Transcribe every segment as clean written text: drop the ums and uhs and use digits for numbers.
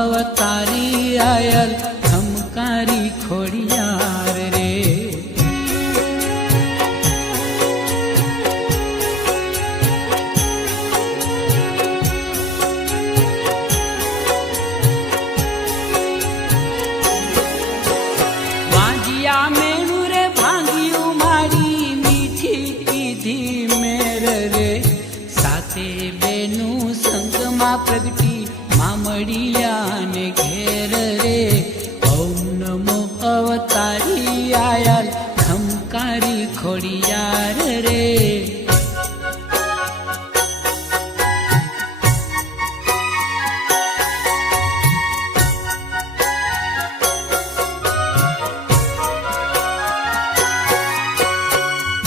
અવતારી આયલ ખમકારી ખોડિયાર રે. વાંજિયા મેણું રે ભાંગ્યું મારી મીઠી કીધી મેર રે. સાથે બેનું સંગમાં પ્રગટી મામડિયા ને ઘેર રે. ઓમ નમો અવતારી આયલ ખમકારી ખોડિયાર રે.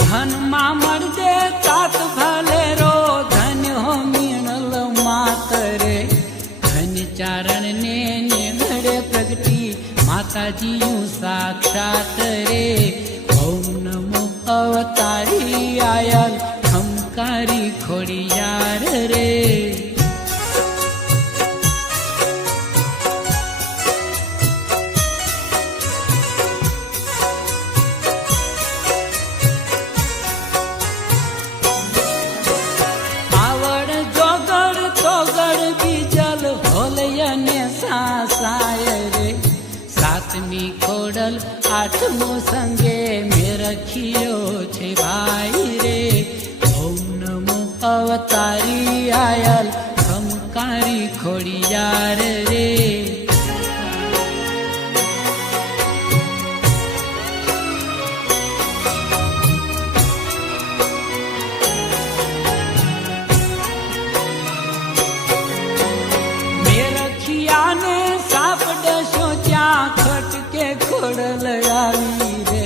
ધનમાં મળજે તાત ભલેરો ધન હો મીણલ માત રે. ધન ચારણ ને નિગળે પ્રગટી માતાજીયું સાક્ષાત રે. ઓમ નમો અવતારી આયલ ખમકારી ખોડિયાર રે. સાસાય રે. સાતમી ખોડલ આઠમો સંગે મેં રખ્યો છે ભાઈ રે. ઓમ નમો અવતારી આયલ ખમકારી ખોડિયાર રે. ખોડલ આવી રે.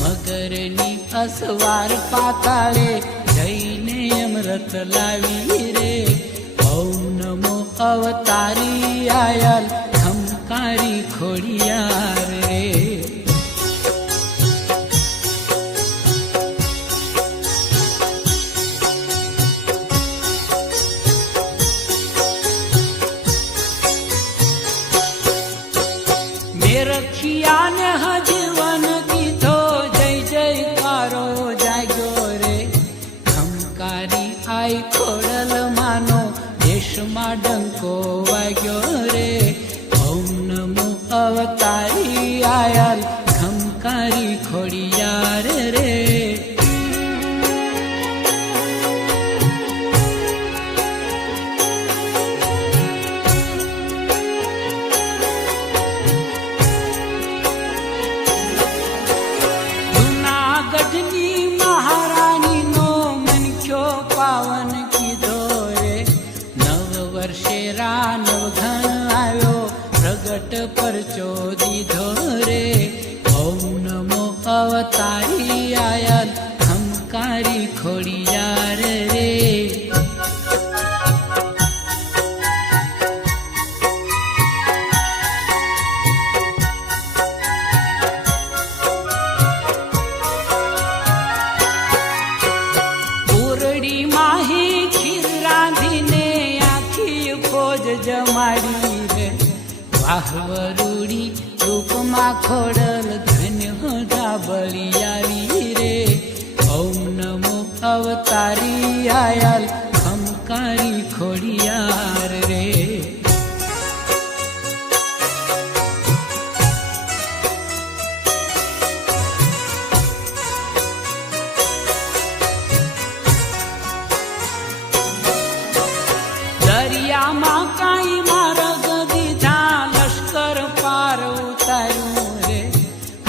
મગરની અસવાર પાતાળે જઈને અમૃત લાવી રે. ઓમ નમો અવતારી આયલ ખમકારી ખોડિયાર રે. રખિયાને હજીવન કીધો જય જયકારો જાગ્યો રે. ખમકારી આઈ ખોડલ માનો દેશમાં ડંકો વાગ્યો રે. ઓમ નમો અવતારી આયલ ખમકારી ખોડિયાર રે. નવઘણ આવ્યો પ્રગટ પરચો દીધો રે. ઓમ નમો અવતારી આયલ ખમકારી ખોડિયાર રે. પૂરડી માહી ખીર રાંધીને ફોજ જમાડી રે. વાહવરૂડી રૂપમાં ખોડલ ધન્ય ધાબળી આવી રે. ઓમ નમો અવતારી આયલ ખમકારી ખોડિયાર રે. દરિયામાં કાંઈ માર્ગ દીધા લશ્કર પાર ઉતાર્યું રે.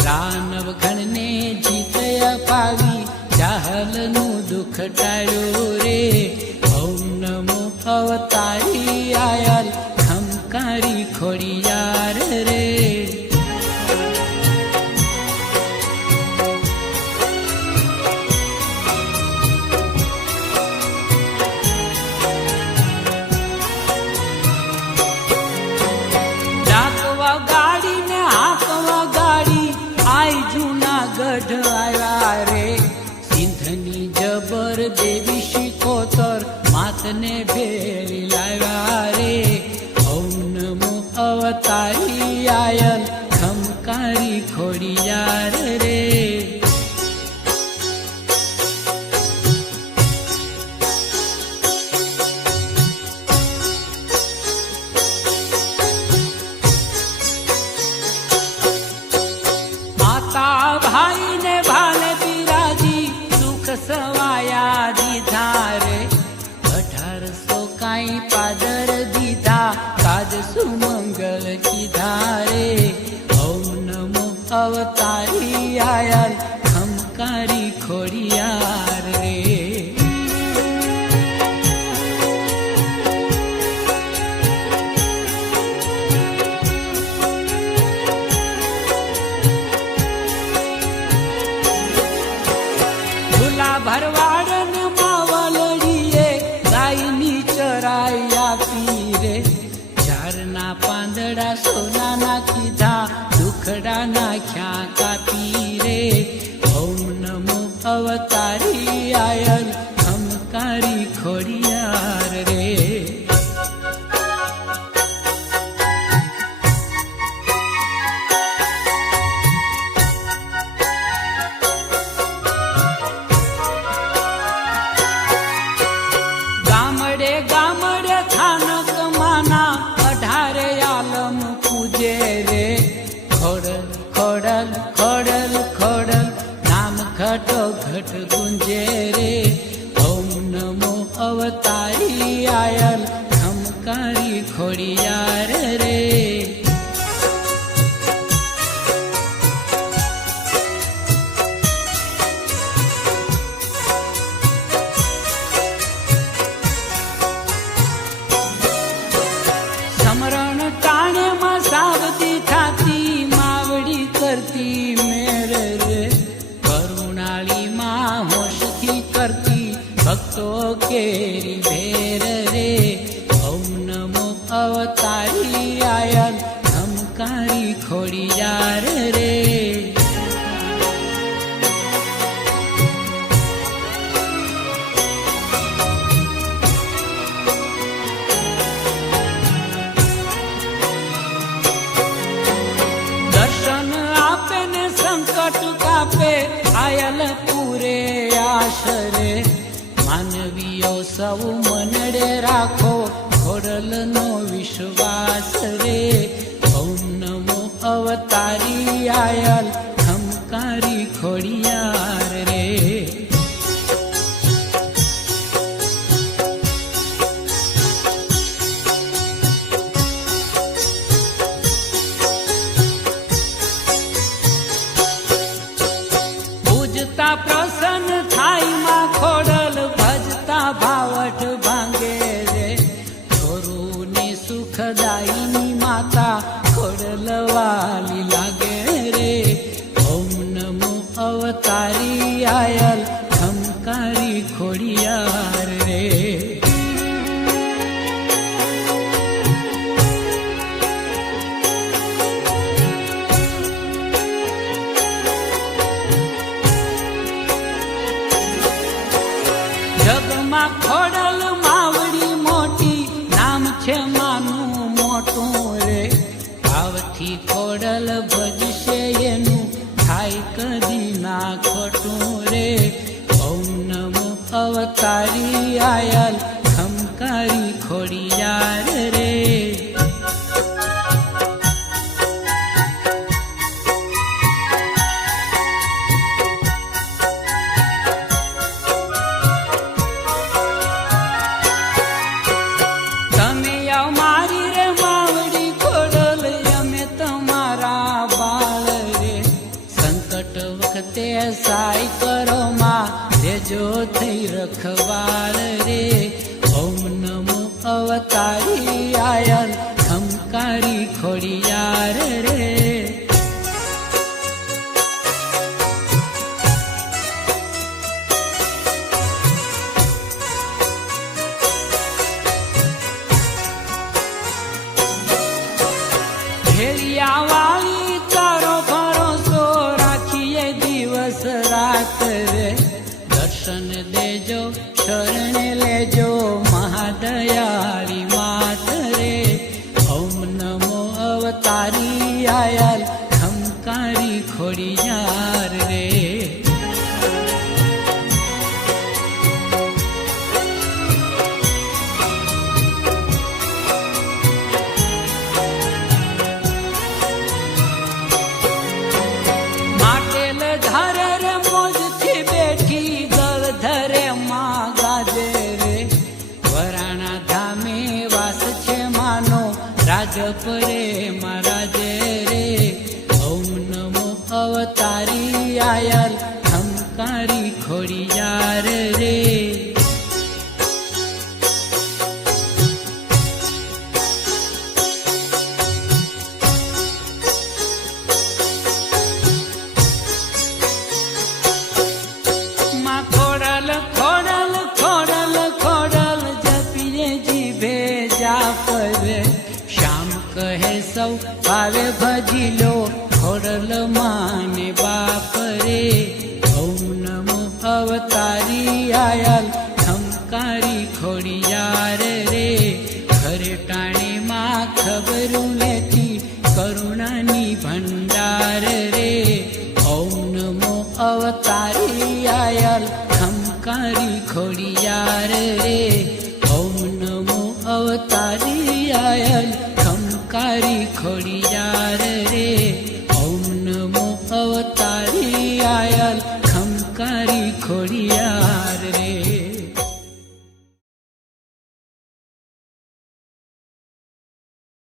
દાનવ ગણને જીત અપાવી જાહલનું દુઃખ ટાળ્યું રે. ઓમ નમો અવતારી આયલ ખમકારી ખોડિયાર રે. ગઢ આવ્યા રે. સિંધની જબર દેવી શિકોતર માતને ભેરી લાવ્યા રે. ઓમ નમો सुमंगल की धारे ओम नमो अवतारी आयल खमकारी खोड़ियार रे। भूला भरवाड़न मावलड़िए गायनी चराया पीरे चारना પાંદડા સોનાના કીધા દુખડા નાખ્યા કાપી રે ઓમ નમો અવતારી આયલ ખમકારી ખોડિયાર રે। ગામડે ગામડે થાનક માના 18 આલમ પૂજે રે ખોડલ ખોડલ ખોડલ ખોડલ નામ ઘટો ઘટ ગુંજે રે ઓમ નમો અવતારી આયલ ખમકારી ખોડિયાર રે। સમરણ ટાણે માં સાવતી થાતી માવડી કરતી મેર રે કરુણાળી માં હોશથી કરતી ભક્તો કેરી ભેર રે ઓમ નમો અવતારી આયલ ખમકારી ખોડિયાર રે। દર્શન આપે ને સંકટ કાપે આયલ પૂરે આશરે માનવીઓ સૌ મનડે રાખો ખોડલ નો વિશ્વાસ રે ઓમ નમો અવતારી આયલ ખમકારી ખોડિયાર રે। પૂજતા પ્રસન્ન થાય માં ખોડલ ભજતા ભાવઠ ભાંગે રે છોરુને સુખદાયીની માતા ખોડલ વાલી લાગે રે ઓમ નમો અવતારી આયલ ખમકારી ખોડિયાર રે। જગમાં ખોડલ માવડી મોટી નામ છે માનું મોટું રે ભાવથી ખોડલ ભજશે એનું થાય કદી ના ખોટું રે ઓમ નમો અવતારી આયલ ખમકારી ખોડિયાર રે। તમે અમારી રે માવડી ખોડલ અમે તમારા બાળ રે સંકટ વખતે સહાય કરો માં દેજો થઈ રખવાળ રે ઓમ નમો અવતારી આયલ ખમકારી ખોડિયાર રે। ભેળિયા વાળી તારો ભરોસો રાખીએ દિવસ રાત રે દર્શન દેજો શરણે લેજો મહાદયાળી માત રે ઓમ નમો અવતારી આયલ ખમકારી ખોડિયાર રે। परे महाराज रे ओम नमो अवतारी आयल खमकारी खोड़ियार रे कहे सौ भावे भजी लो खोड़ल माने बाप रे ओम नमो अवतारी आयल खमकारी खोड़ियार रे घरे टाणी मां खबरू लेती करुणानी भंडार रे ओम नमो अवतारी आयल खमकारी खोड़ियार रे ओम नमो अवतारी आयल खमकारी खोड़ियार